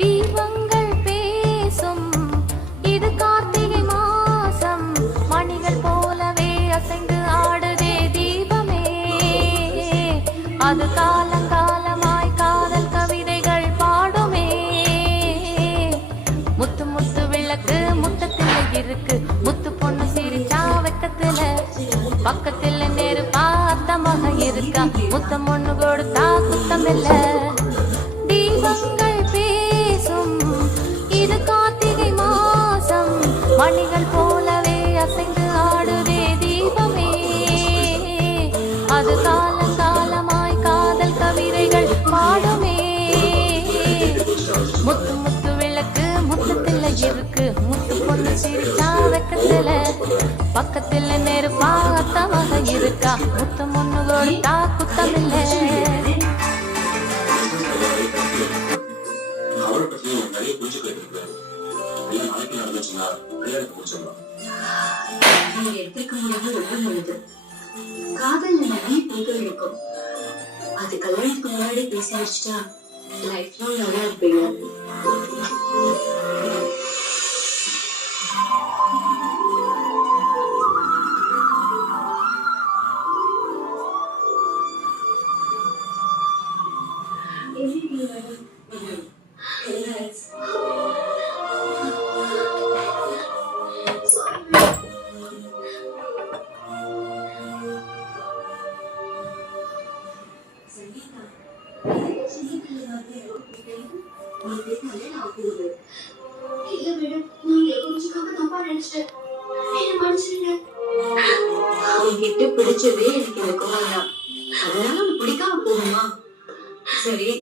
தீபங்கள் பேசும் இது கார்த்திகை மாசம் மணிகள் போலவே அசைந்து ஆடுதே தீபமே அது காலங்காலமாய் காதல் கவிதைகள் பாடுமே முத்து முத்து விளக்கு முத்தத்துல இருக்கு முத்து பொண்ணு சிரிச்சா வெக்கத்துல பக்கத்துல நெருப்பா அத்தமாக இருக்கா முத்தம் ஒண்ணு கொடுத்தா குத்தமில்ல தீபங்கள் பேசும் இது கார்த்திகை மாசம் மணிகள் போலவே அசைந்து ஆடுதே தீபமே அது காலங்காலமாய் காதல் கவிதைகள் பாடுமே முத்து முத்து விளக்கு முத்தத்துல இருக்கு முத்து பொண்ணு சிரிச்சா வெக்கத்துல பக்கத்துல நெருப்பா அத்தமாக இருக்கா முத்தம் ஒண்ணு கொடுத்தா குத்தமில்லை அவரை பத்தி நிறைய புரிஞ்சுக்க இருக்கிறாரு. நாளைக்கு நடந்துச்சுன்னா கல்யாணத்தை முடிச்சிடலாம். நீங்க எடுத்துக்க முடியாம ரொம்ப நல்லது. காதல் நிறைய பூக்கள் இருக்கும். அது கல்யாணத்துக்கு முன்னாடி பேசி வச்சுட்டா லைஃப் லாங் நல்லா இருப்பீங்க. பிடிச்சதே எனக்கு